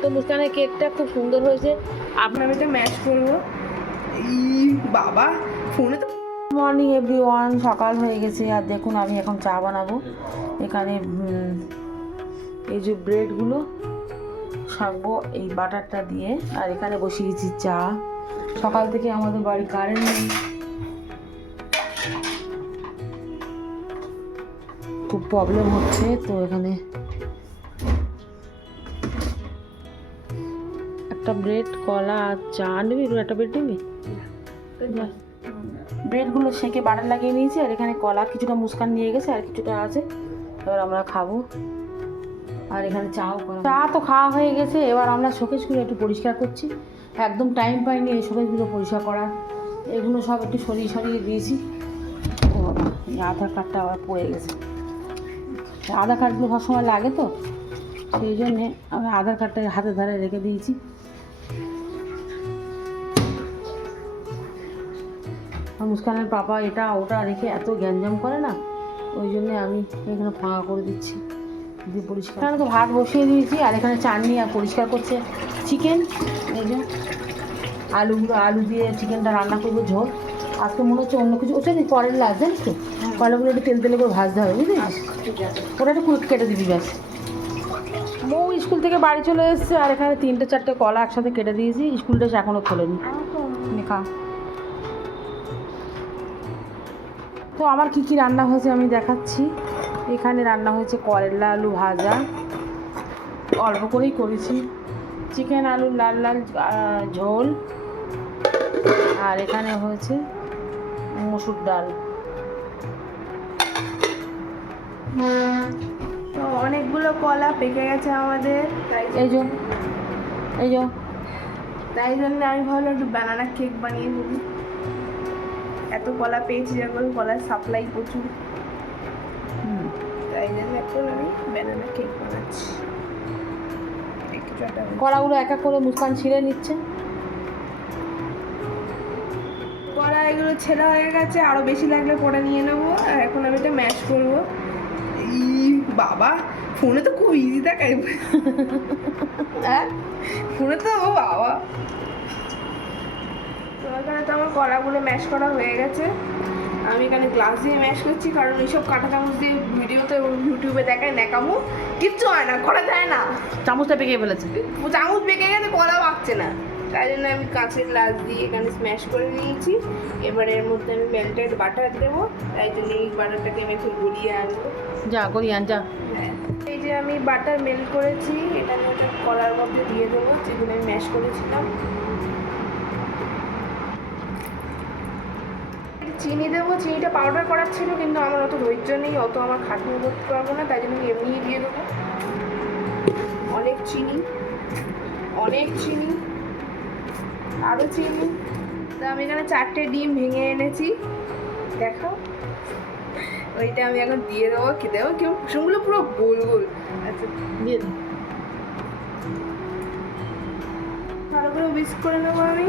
তো মুস্কানের কেকটা খুব সুন্দর হয়েছে। আপনার এটা ম্যাচ করব। বাবা ফোনে তো মর্নিং এভরি ওয়ান সকাল হয়ে গেছে আর দেখুন আমি এখন চা বানাবো। এখানে এই যে ব্রেডগুলো ছাকবো এই বাটারটা দিয়ে আর এখানে বসিয়েছি চা। সকাল থেকে আমাদের বাড়ি কারেন্ট নেই। খুব প্রবলেম হচ্ছে তো এখানে একটা ব্রেড কলা আর চা নিবি একটা ব্রেড নিবি? ব্রেডগুলো সেঁকে বাটার লাগিয়ে নিয়েছি আর এখানে কলা কিছুটা মুস্কান নিয়ে গেছে আর কিছুটা আছে। এবার আমরা খাব। আর এখানে চাও চা তো খাওয়া হয়ে গেছে এবার আমরা শোকেশগুলো একটু পরিষ্কার করছি। একদম টাইম পাইনি এই শোকেশগুলো পরিষ্কার করার। এগুলো সব একটু সরিয়ে সরিয়ে দিয়েছি। ও আধার কার্ডটা আবার পড়ে গেছে। আধার কার্ডগুলো সবসময় লাগে তো সেই জন্যে আমি আধার কার্ডটা হাতে ধারে রেখে দিয়েছি। মুস্কানের পাপা এটা ওটা রেখে এত গ্যাঞ্জাম করে না ওই জন্যে আমি এখানে ফাঁকা করে দিচ্ছি। দিয়ে পরিষ্কার এখানে তো ভাত বসিয়ে দিয়েছি আর এখানে চাটনি আর পরিষ্কার করছে চিকেন এই যে আলুগুলো আলু দিয়ে চিকেনটা রান্না করব ঝোল। আজকে মনে হচ্ছে অন্য কিছু ওটা পরের লাগ জানিস তো? কলাগুলো একটু তেল তেলে করে ভাজতে হবে বুঝলি? ওটা একটু কুইক কেটে দিবি ব্যাস। মৌ স্কুল থেকে বাড়ি চলে এসেছে আর এখানে তিনটে চারটে কলা একসাথে কেটে দিয়েছি স্কুলটা এখনও খোলেনি। খা। তো আমার কি কি রান্না হয়েছে আমি দেখাচ্ছি। এখানে রান্না হয়েছে করলা আলু ভাজা। অল্প করেই করেছি। চিকেন আলু লাল লাল ঝোল। আর এখানে হয়েছে মসুর ডাল। তো অনেকগুলো কলা পেকে গেছে আমাদের। এই যে এই যে। তাই জন্য আমি ভাবলাম একটু ব্যানানা কেক বানিয়ে ফেলি এত কলা পেয়েছি যখন কলার সাপ্লাই প্রচুর। তাই জন্য এখন আমি ব্যানানা কেক বানাচ্ছি। কলাগুলো এক এক করে মুস্কান ছিঁড়ে নিচ্ছে। কলা এগুলো ছেঁড়া হয়ে গেছে আরও বেশি লাগলে পরে নিয়ে নেব। আর এখন আমি এটা ম্যাশ করব। ই বাবা ফোনে তো খুব ইজি দেখায় হ্যাঁ? ফোনে তো ও বাবা। তো এখানে তো আমার কলাগুলো ম্যাশ করা হয়ে গেছে। আমি এখানে গ্লাস দিয়ে ম্যাশ করছি কারণ এইসব কাঁটা চামচ দিয়ে ভিডিওতে ইউটিউবে দেখায় ন্যাকামো কিচ্ছু হয় না করা যায় না। চামচটা পেকে ফেলেছে। চামচ বেঁকে গেছে কলা পাচ্ছে না। তাই জন্য আমি কাঁচের গ্লাস দিয়ে এখানে স্ম্যাশ করে নিয়েছি। এবার এর মধ্যে আমি মেল্টেড বাটার দেবো। তাই জন্য এই বাটারটাকে আমি একটু গলিয়ে আনব। যা করিয়ান যা। হ্যাঁ এই যে আমি বাটার মেল্ট করেছি এটা আমি ওটা কলার মধ্যে দিয়ে দেবো যেগুলো আমি ম্যাশ করেছিলাম। চিনি দেবো, চিনিটা পাউডার করার ছিল, কিন্তু আমার অত ধৈর্য নেই, অত আমার খাটনি করতে পারব না, তাই জন্য আমি এমনিই দিয়ে দেবো। অনেক চিনি অনেক চিনি আরও চিনি। তো আমি এখানে চারটে ডিম ভেঙে এনেছি, দেখো। ওইটা আমি এখন দিয়ে দেবো, খেতে দেবো কেউ কুসুমগুলো পুরো গোল গোল। আচ্ছা দিয়ে দে। ভালো করে মিক্স করে নেব আমি।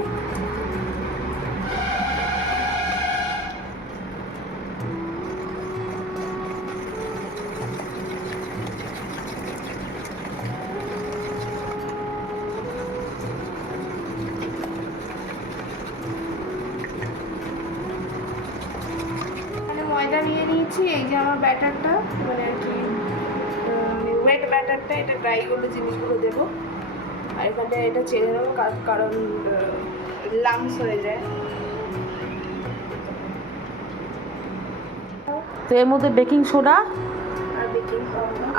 যে আমার ব্যাটারটা মানে আর কি ওয়েট ব্যাটারটা এটা ড্রাই করলে জিনিসগুলো দেবো। আর এখানে এটা চেনে নেব কার- কারণ লামস হয়ে যায়। তো এর মধ্যে বেকিং সোডা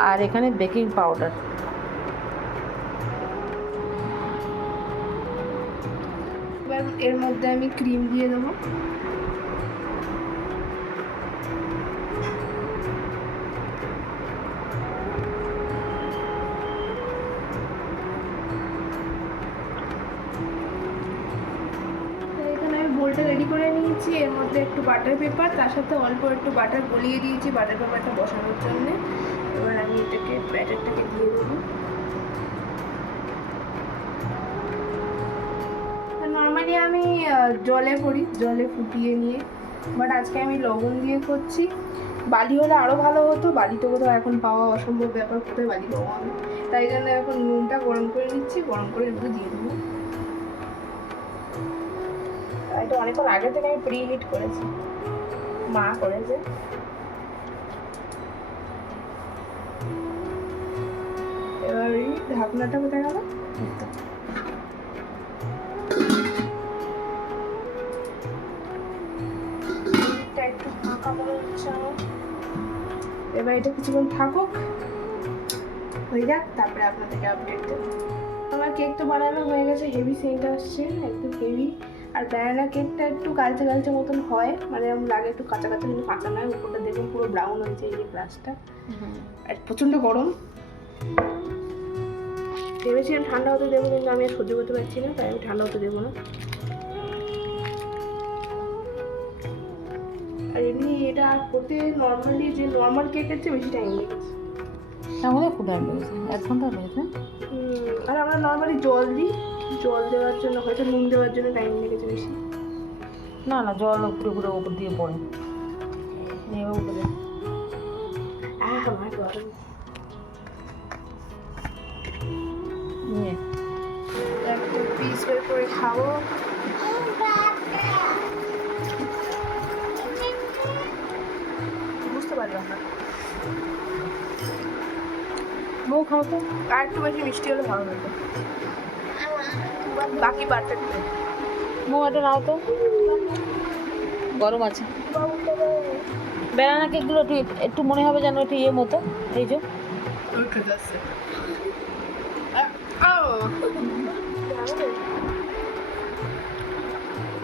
আর এখানে বেকিং পাউডার এর মধ্যে আমি ক্রিম দিয়ে দেবো। মধ্যে একটু বাটার পেপার তার সাথে অল্প একটু বাটার গলিয়ে দিয়েছি বাটার পেপারটা বসানোর জন্য। এবার আমি এটাকে ব্যাটারটাকে দিয়ে দেবো। নর্মালি আমি জলে করি, জলে ফুটিয়ে নিয়ে। বাট আজকে আমি লবণ দিয়ে করছি। বালি হলে আরও ভালো হতো, বালিতে কোথাও এখন পাওয়া অসম্ভব ব্যাপার, কোথায় বালি পাওয়া হবে তাই জন্য এখন নুনটা গরম করে নিচ্ছি, গরম করে একটু দিয়ে দেবো। এটা অনেকক্ষণ আগে থেকে আমি প্রি হিট করেছি। মা করেছে। এবার এই ঢাকনাটা কোথায় গেল? একটু ফাঁকা মনে হচ্ছে। এবার এটা কিছুক্ষণ থাকুক। হয়ে যাক, তারপরে আপনাদেরকে আপডেট দেবো। আমার কেক তো বানানো হয়ে গেছে হেভি সেন্ট আসছে একটু হেভি আর ব্যানানা কেকটা একটু কালচে কালচে মতন হয়। মানে এরকম লাগে একটু কাঁচা কাঁচা কিন্তু কাঁচা নয় উপরটা দেখুন পুরো ব্রাউন হয়েছে এই যে গ্লাসটা আর প্রচণ্ড গরম। ভেবেছিলাম ঠান্ডা হতে দেবো কিন্তু আমি আর সহ্য করতে পারছি না তাই আমি ঠান্ডা হতে দেবো না। আর এমনি এটা করতে নর্মালি যে নর্মাল কেকের চেয়ে বেশি টাইম লেগেছে আমাদের খুব টাইম লেগেছে এক ঘণ্টা লেগেছে আর আমরা নর্মালি জল দিই। জল দেওয়ার জন্য হয়তো নুন দেওয়ার জন্য টাইম লেগেছে বেশি। না না জল উপরে উপরে উপর দিয়ে পড়ে। এবার উপরে। আহ আমার গরম। নিয়ে। একটু পিস বের করে খাব। বুঝতে পারলাম না। বউ খাও তো। আর একটু বেশি মিষ্টি হলে ভালো হতো বাকি পারফেক্ট এটা নাও তো। গরম আছে। বেড়ানা কেকগুলো একটু মনে হবে যেন একটু ইয়ে মতো। এই যে।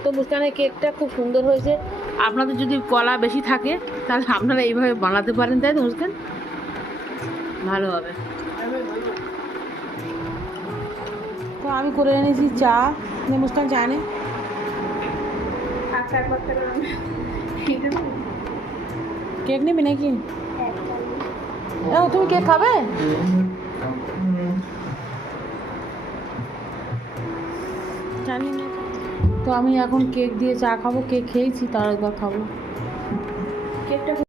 তো মুস্কানের কেকটা খুব সুন্দর হয়েছে। আপনাদের যদি কলা বেশি থাকে, তাহলে আপনারা এইভাবে বানাতে পারেন, তাই তো মুস্কান? ভালো হবে। তো আমি করে এনেছি চা মুস্কান চা নে। আচ্ছা কেক নিবি নাকি? ও তুমি কেক খাবে? জানি না। তো আমি এখন কেক দিয়ে চা খাব কেক খেয়েছি তার একবার খাব কেকটা